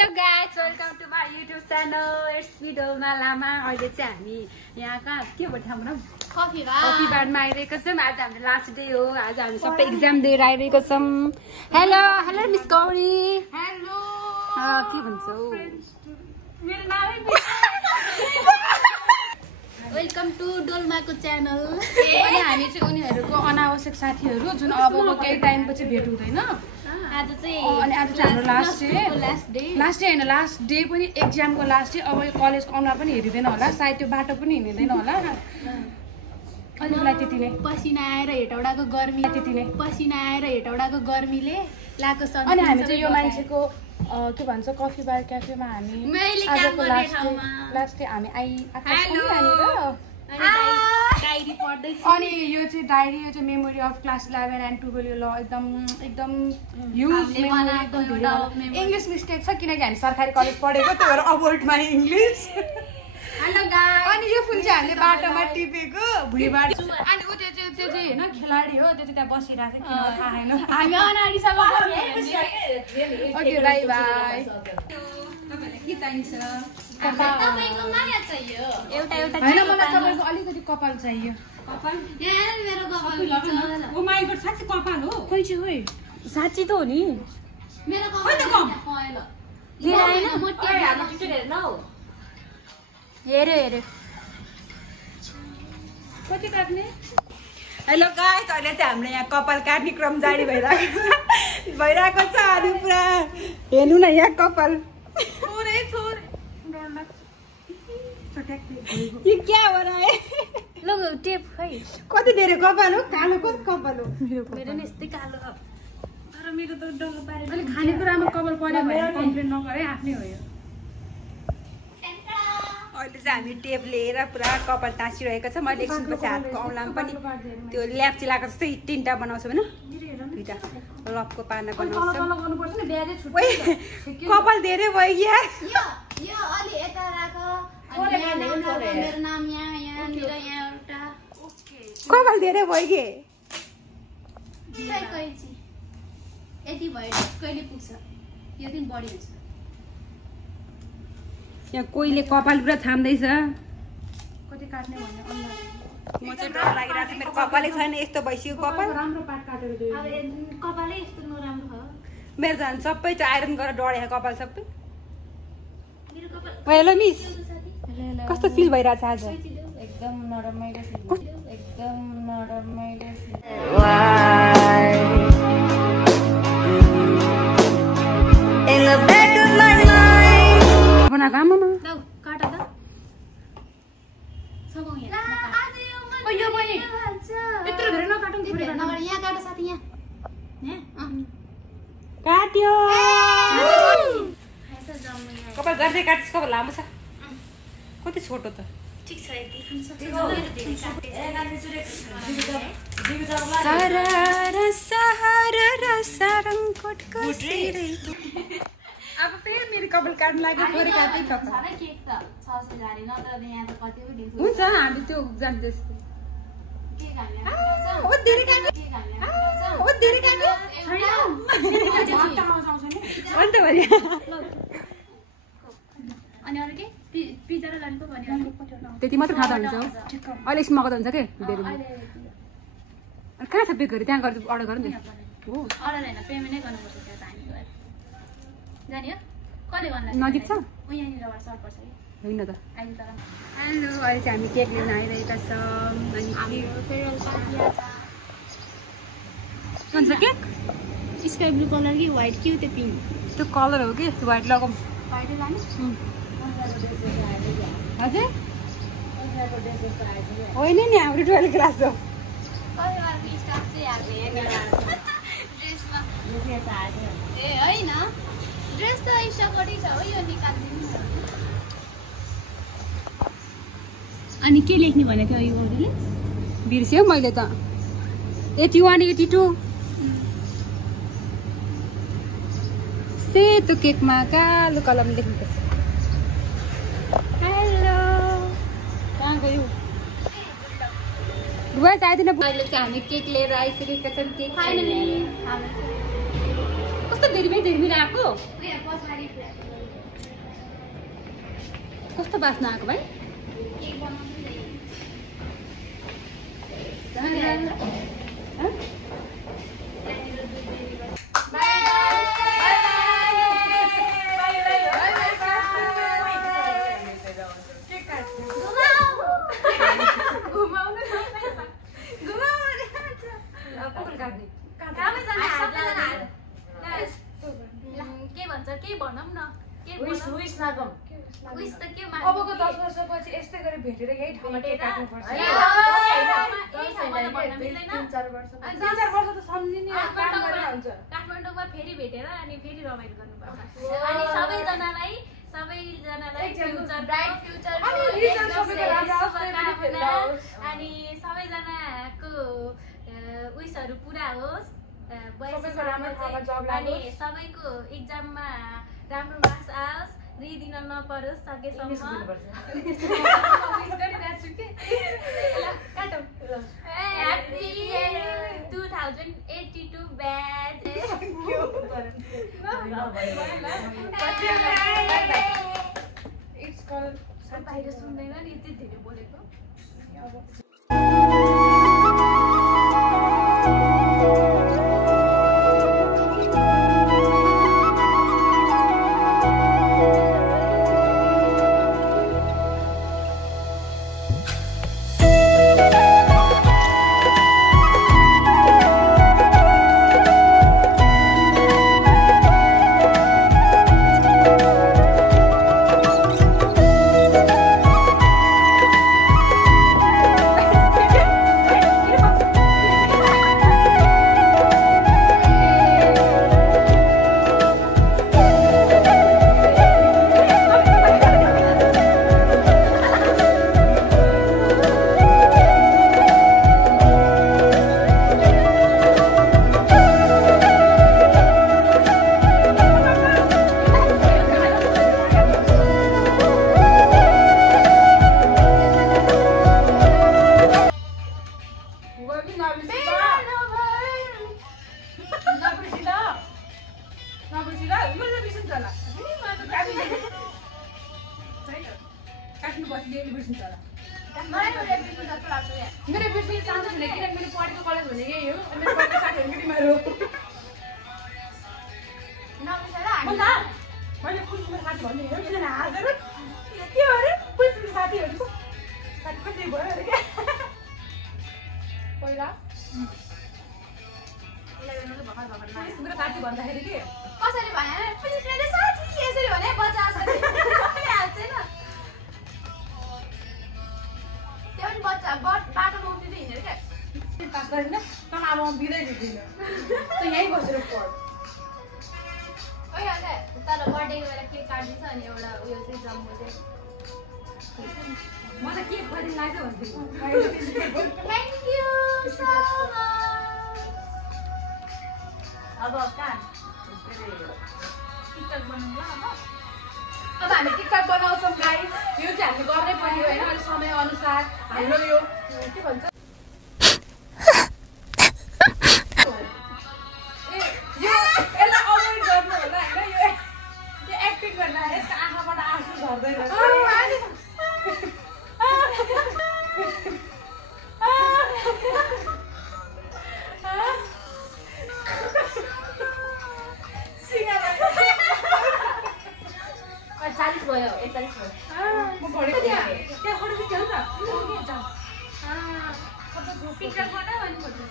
Hello guys, welcome to my YouTube channel. It's me Dolma Lama. अहिले चाहिँ हामी यहाँ कहाँ के भन्छ हाम्रो कफी बारमा आइरहेको छौँ। आज हाम्रो लास्ट डे हो। आज हामी सबै एक्जाम दिएर आइरहेको छौँ। Hello hello miss Gauri. Hello के भन्छौ? वेलकम टु डोल्माको च्यानल। अनि हामी चाहिँ उनीहरूको अनावश्यक साथीहरू जुन अबको केही टाइमपछि भेट हुँदैन। आज चाहिँ हाम्रो लास्ट डे होइन, लास्ट डे पनि एक्जामको लास्ट डे। अब यो कलेजको अनुहार पनि हेरिँदैन होला, सायद त्यो बाटो पनि हिँडिँदैन होला। अनि मलाई त्यति नै पसिना आएर हेटौडाको गर्मीले लाको छ। अनि हामी चाहिँ यो मान्छेको के भन्छ कफी बार क्याफेमा हामी आजको लास्ट डे हामी डायरी पढ्दैछु। अनि यो चाहिँ डायरी, यो चाहिँ मेमोरी अफ क्लास 11 एन्ड 12 यो ल एकदम ह्युज मेमोरी, एकदम धेरै इङ्ग्लिस मिस्टेक छ किनकि हामी सरकारी कलेज पढेको, त्यही भएर अभोइड माई इङ्ग्लिस। अनि यो फुल चाहिँ हामीले बाटोमा टिपेको भुइँबाट। अनि ऊ त्यो चाहिँ होइन खेलाडी हो, त्यो चाहिँ त्यहाँ बसिरहेको छ, किन थाहा छैन। हामी अनाडीसँग ओके बाई बाई। के चाहिन्छ? तपाईको माया चाहियो एउटा हैन, मलाई तपाईको अलिकति कपाल चाहियो। कपाल यहाँ मेरो कपाल ओ माय गॉड, साच्चै कपाल हो? खोइ चाहिँ होइ, साच्चै त हो नि मेरो कपाल। हेर मोटी हाल्नु हेर्न हौ, हेरे कति काट्ने? हेलो गाइस, अहिले चाहिँ हाम्रो यहाँ कपाल काट्ने क्रम जारी भइरहेको छ। अनि पुरा हेर्नु न यहाँ कपाल ये क्या हो रहा है? लोग टेप खै कति धेरै कपाल हो? कालो कति कपाल हो? मेरो नि यस्तै कालो हो, तर मेरो त डङ्गो पारे। अनि खानेकुरामा कपाल पर्यो भने कम्प्लेन नगरे, आफ्नै हो यो। अहिले चाहिँ हामी टेप लिएर पुरा कपाल टाँसिरहेको छ। मैले एकछिनपछि हातको औँलामा पनि त्यो ल्याप्ची लगाएको जस्तै 3टा बनाउँछु होइन, 2टा लपको पाना बनाउँछ। कपाल धेरै भयो क्या। कपाल धेरै भयो कि यहाँ कोहीले कपाल पुरा छाम्दैछ। कति काट्ने भन्ने म चाहिँ डर लागिरहेको छ, मेरो कपालै छैन, यस्तो भइसक्यो कपाल। राम्रो पार्ट काटेर दियो अब कपालै यस्तो नराम्रो हो। मेरो झन् सबै चाहिँ आइरन गरेर डढेको कपाल सबै। हेलो मिस, कस्तो फिल भइरहेछ आज? एकदम नरमाइलो फिल, एकदम नरमाइलो फिल। बनाएको आमामा काट त सघौँ यहाँ। यो पनि यत्रो धेरै नकाटौँ, यहाँ काट साथी, यहाँ काट्यो। कपाल गर्दै काट्छ, कपाल लामो छ, कति छोटो त? ठिक छ यति। अब फेरि मेरो कपाल काट्नु लाग्यो, थोरै काट्दै छ। हुन्छ हामी त्यो जान्दैछ। त्यति मात्र खाँदा हुन्छ, अहिले एकछिन मगाउँदा हुन्छ कि धेरै। कहाँ छ बेकरी? त्यहाँ गर्दा अर्डर गर्नु नि। नजिक छ होइन त? हेलो, अहिले चाहिँ हामी केक लिन आइरहेका छौँ। अनि भन्छ केक स्काई ब्लू कलर कि व्हाइट कि त्यो पिङ्क? त्यो कलर हो कि व्हाइट लगाउँ। व्हाइटै लानु हजुर? होइन नि, हाम्रो 12 क्लास हो। ए होइन, ड्रेस त स्टकटी छ हो, यो निकाल्दिनु। अनि के लेख्ने भनेको थियो यो गर्नुले? बिर्स्यो मैले त। 81 82 सेतो केकमा कालो कलम लेख्नुपर्छ। हेलो, कहाँ गयो? बुवा चाहिँदैन। अहिले चाहिँ हामी केक लिएर आइसकेका छौँ। केक फाइनली कस्तो धेरै आएको? कस्तो बास्ना आएको भाइ अबको 10 वर्षपछि यस्तै गरी भेटेर यही ठाउँमा केक काट्नुपर्छ 3-4 वर्ष त सम्झिने काम गरेर हुन्छ काठमाडौँमा फेरि भेटेर अनि फेरि रमाइलो गर्नुपर्छ अनि सबैजनालाई फ्युचर ब्राइट फ्युचर अनि सबैजनाको उइसहरू पुरा होस् अनि सबैको एक्जाममा राम्रो मार्क्स आओस् रिदिन नपरोस् सकेसम्म ह्याप्पी 2082 ब्याच बाहिर सुन्दैन नि यति धेरै बोलेको मेरो बिर्सिने चान्स छैन किनकि मैले पढेको कलेज भने यही हो मेरो पढेको साथीहरुको टिममा हो मैले पुलिसको साथी भन्ने हो किन हाजेर के भरे पुलिसको साथीहरुको साथी पनि भयो अरे के पहिला पुलिसको साथी भन्दाखेरि के कसरी भने पुलिसले साथी यसरी भने बच्चा जसरी हाल्दैन त्यो बच्चा बाटोमा उठ्दै हिँडेर के पास गरिन तन अब म बिदै दिदिन त यही बसेर पढ ओइ अले तर बर्थडेको बेला केक काट्दिन्छ अनि एउटा उयो चाहिँ जम्मु चाहिँ मलाई केक खरिदिन लाग्यो भन्थे थ्यांक यू सो मच अब कहाँ टिकटक बनाउनु ल अब हामी टिकटक बनाउँछौँ गाइस यो चाहिँ हामीले गर्नै पर्यो हैन अहिले समय अनुसार हाम्रो यो के भन्छ यो एला अभोइड गर्नु होला हैन यो एक्टिङ गर्दा यसको आँखाबाट आँसु झर्दैन भयो 41 भयो म पढेको त्यहाँ पढेको थियो नि त सबै ग्रुप पिक्चर फोटो अनि फोटो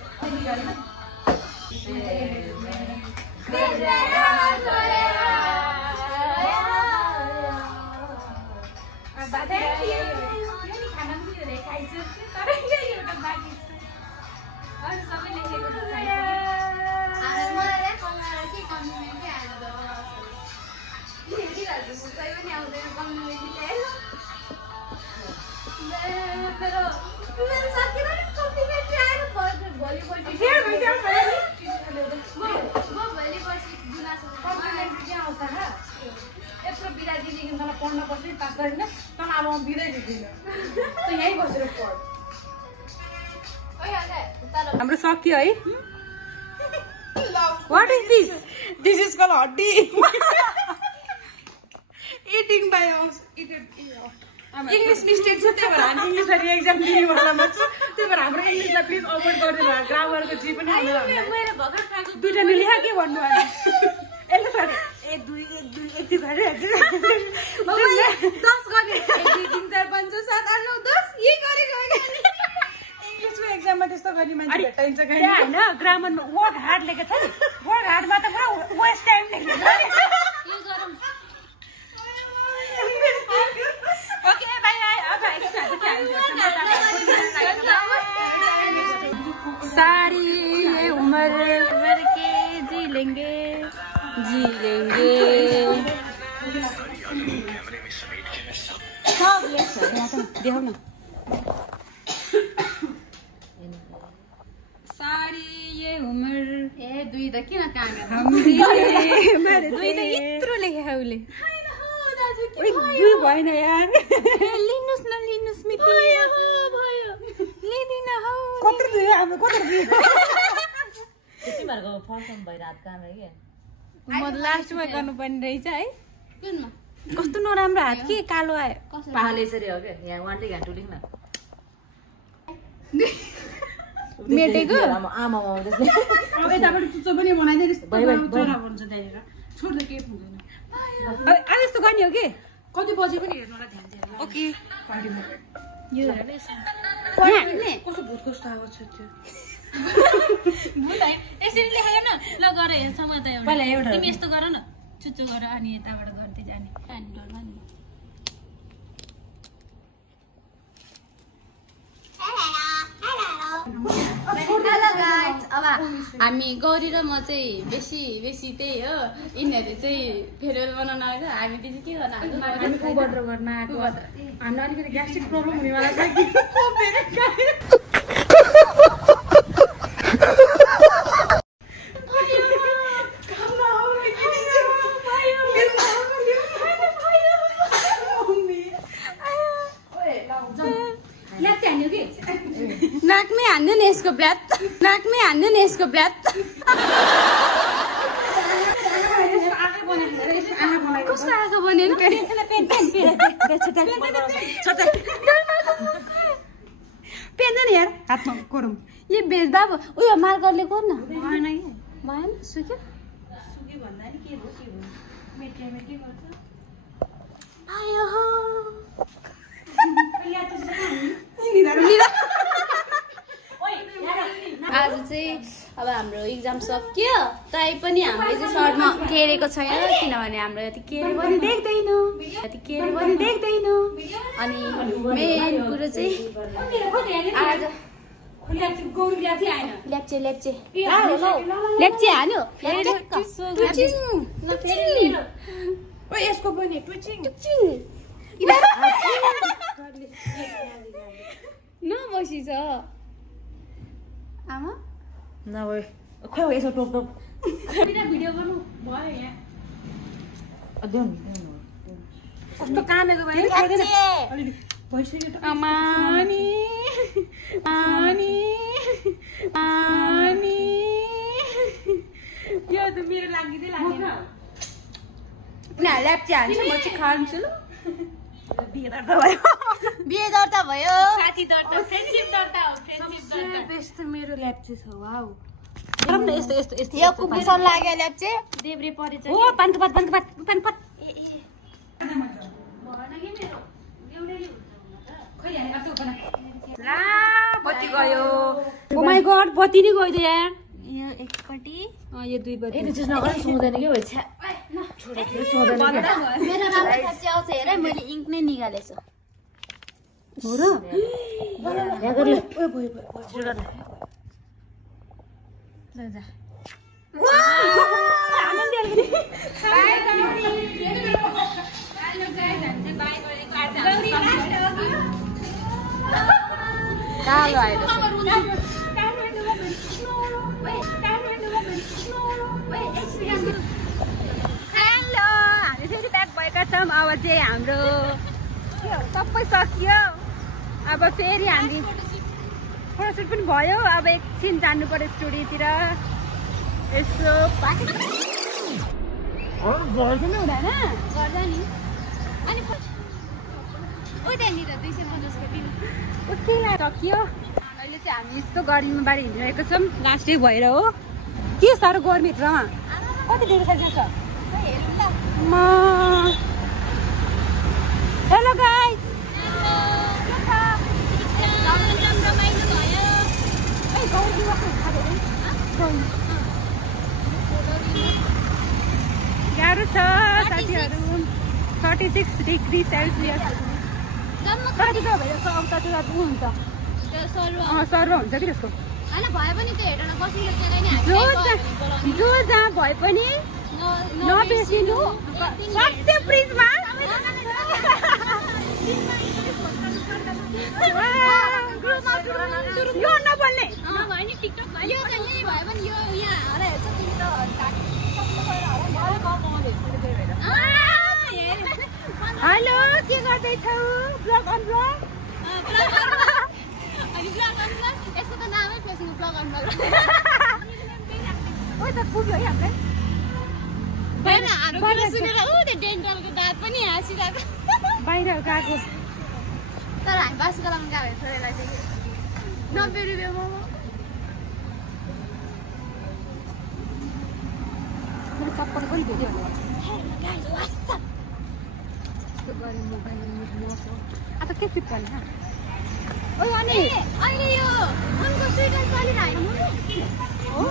यत्रो बिराजीदेखि मलाई पढ्न बस्ने पास गरिन तन अब म बिदै दिदिन त यही बसेर पढ हाम्रो सक्यो है What is this? This is called hottie. It Eating by us. English mistakes छ त्यही भएर हामी इङ्ग्लिसरी एक्जाम दिनेवालामा छु त्यही भएर हाम्रो इङ्ग्लिसलाई प्लिज अभोइड गरिदिनु होला ग्रामरको जे पनि मैले भर्खर खाएको दुईटा लेखा के भन्नु आयो यसले सर 1 2 1 2 1 2 गरिहाल्छु 10 गर्ने 1 2 3 4 5 6 7 8 9 10 यही गरेको इङ्ग्लिसको एक्जाममा त्यस्तो गर्ने मान्छे भेटाइन्छ गाडी हैन ग्रामरमा वर्ड हार्ड लेखेको छ नि वर्ड हार्डमा त पुरा वेस्ट टाइम लेखेको छ यो गरम ओके बाइ बाइ अब सारी ये उम्र भर के जी लेंगे सब लेख्छ देखाउ न सारी ये उम्र ए दुई त किन काँगे दुई त यत्रो लेखेको उले दुई भएन यार लिनुस् न लिनुस् मिति भयो लिदिन हौ कत्रो दुई हाम्रो कत्रो दुई त्यति भरको फर्म भइरात काम है के म लास्टमा गर्नुपर्ने रहेछ है किनमा कस्तो नराम्रो हात के कालो आयो पाहाले यसरी हो के यहाँ वान टेक घाटु लेख्न मेटेको आमा त्यसले अब यताबाट चुच्चो पनि बनाइदिए चरा भन्छ त्यहाँनिर छोड्दा केही हुँदैन अब यस्तो गर्ने हो कि कति बजे पनि हेर्नु होला ध्यान दिएर ओके यो कस्तो भूत कस्तो आवाज छ त्यो भूत है यसरी लेखेको न ल गर हेर्छ म त पहिला एउटा तिमी यस्तो गर न चुच्चो गर अनि यताबाट गर्दै जाने हेलो गाइस अब हामी गौरी र म चाहिँ बेसी त्यही हो यिनीहरू चाहिँ फेयरवेल बनाउन आएको हामी चाहिँ के गर्न आएको हामी उभद्रो गर्न आएको हामीलाई अलिकति ग्यास्ट्रिक प्रब्लम हुनेवाला छ कि नाकमै हान्नु नि यसको ब्ल्यात कस्तो आँखा बनेन पेन्दैन यार हातमा कोरौँ यो बेच्दा उयो मार्करले कोर न भएन भएन सुक्यो भन्दा नि के भयो मेट्रियामा के गर्छ आज चाहिँ अब हाम्रो इक्जाम सकियो तै पनि हामीले चाहिँ सर्टमा केरेको छैन किनभने हाम्रो यति केरे पनि देख्दैन अनि मेन कुरो चाहिँ आज ल्याप्चे हान्यो यसको पनि नबसी छ आमा नभए खोइ यसो टोप टोप भिडियो गर्नु भयो यहाँ कस्तो कामेको भयो भइसक्यो आमानी यो त मेरो लागि चाहिँ लागेन ल्याप्चे हान्छ म चाहिँ खान्छु ल बिहे दर्ता भयो साथी दर्ता फ्रेन्डशिप दर्ता हो फ्रेन्डशिप दर्ता बेस्ट मेरो ल्याप्चे छ वाउ गरम न यस्तो यो कुकुरसँग लाग्यो ल्याप्चे देब्रे परेछ ओ पानको पात भएन के मेरो एउटैले हुन्छ त खोइ जाने अब बना ला बत्ती गयो ओ माय गॉड बत्ती नि गयो यार यो एकपट्टि यो दुई बत्ती यति चीज नगर्नु सुँदैन के हो छ्या मेरो राम्रो ल्याप्चे आउँछ हेर मैले इङ्क नै निकालेछु हो र यहाँ गर्नु ओ भयो ल जा आनन्द अलिकति कालो आयो हेलो हामी फेरि ब्याक भएका छौँ अब चाहिँ हाम्रो सबै सकियो अब फेरि हामी फोटोसुट पनि भयो अब एकछिन जानु पर्यो स्टुडियोतिर यसो गर्दैन हुँदैन गर्दा नि अनि ओ त्यहाँनिर 250 को दिनु ओके ला सकियो अहिले चाहिँ हामी यस्तो गर्मीमा बाहिर हिँडिरहेको छौँ लास्ट डे भएर हो के साह्रो गर्मी भित्रमा कति डिग्री सेल्सियस छ हेलो गाइज गाह्रो छ साथीहरू 36 डिग्री सेल्सियस कति त भइरहेको छ अब त हुन्छ सर्व हुन्छ कि त्यसको हैन भए पनि त्यो हेर्न बसिरहेको त्यसलाई नि जो जहाँ भए पनि नबिर्सिनु सबै फ्रिजमा यो नबोल्ने नभए नि टिकटक यो त यही भए पनि यो यहाँ हरा हेर्छ तिमी त हेलो के गर्दैछौ ब्लग अन ब्लग अनि ब्लग अन ब्लग यसको त नामै फेसबुक ब्लग अन ब्लग ओइ त पुग्यो है हामीलाई हैन हाम्रो कुरा सुनेर उ त्यो डेन्टलको दाँत पनि हाँसिरहेको बाहिर गएको तर हामी बासुको लागि गएको छोरीलाई चाहिँ 90 रुपैयाँ मोमो मेरो चप्पल पनि भेट्यो होला आज के फिट गर्ने ओइ अनि अहिले यो उनको स्विटर चलिरहेको हो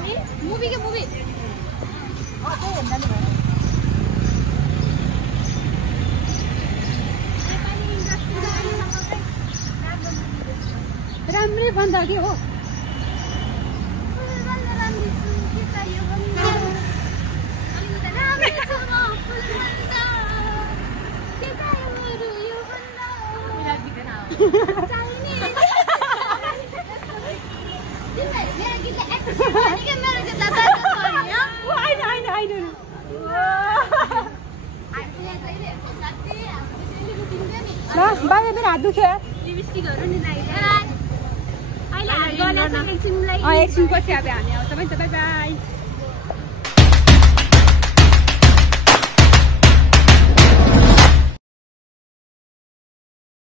मुभी के मुभी त्यही हेर्दा नि भयो राम्रै बन्द के हो बाबा मेरो हात दुख्यो लिपस्टिकहरु नि अहिले हात गला एकछिनलाई एकछिन पछि अब हामी आउँछ बाई बाई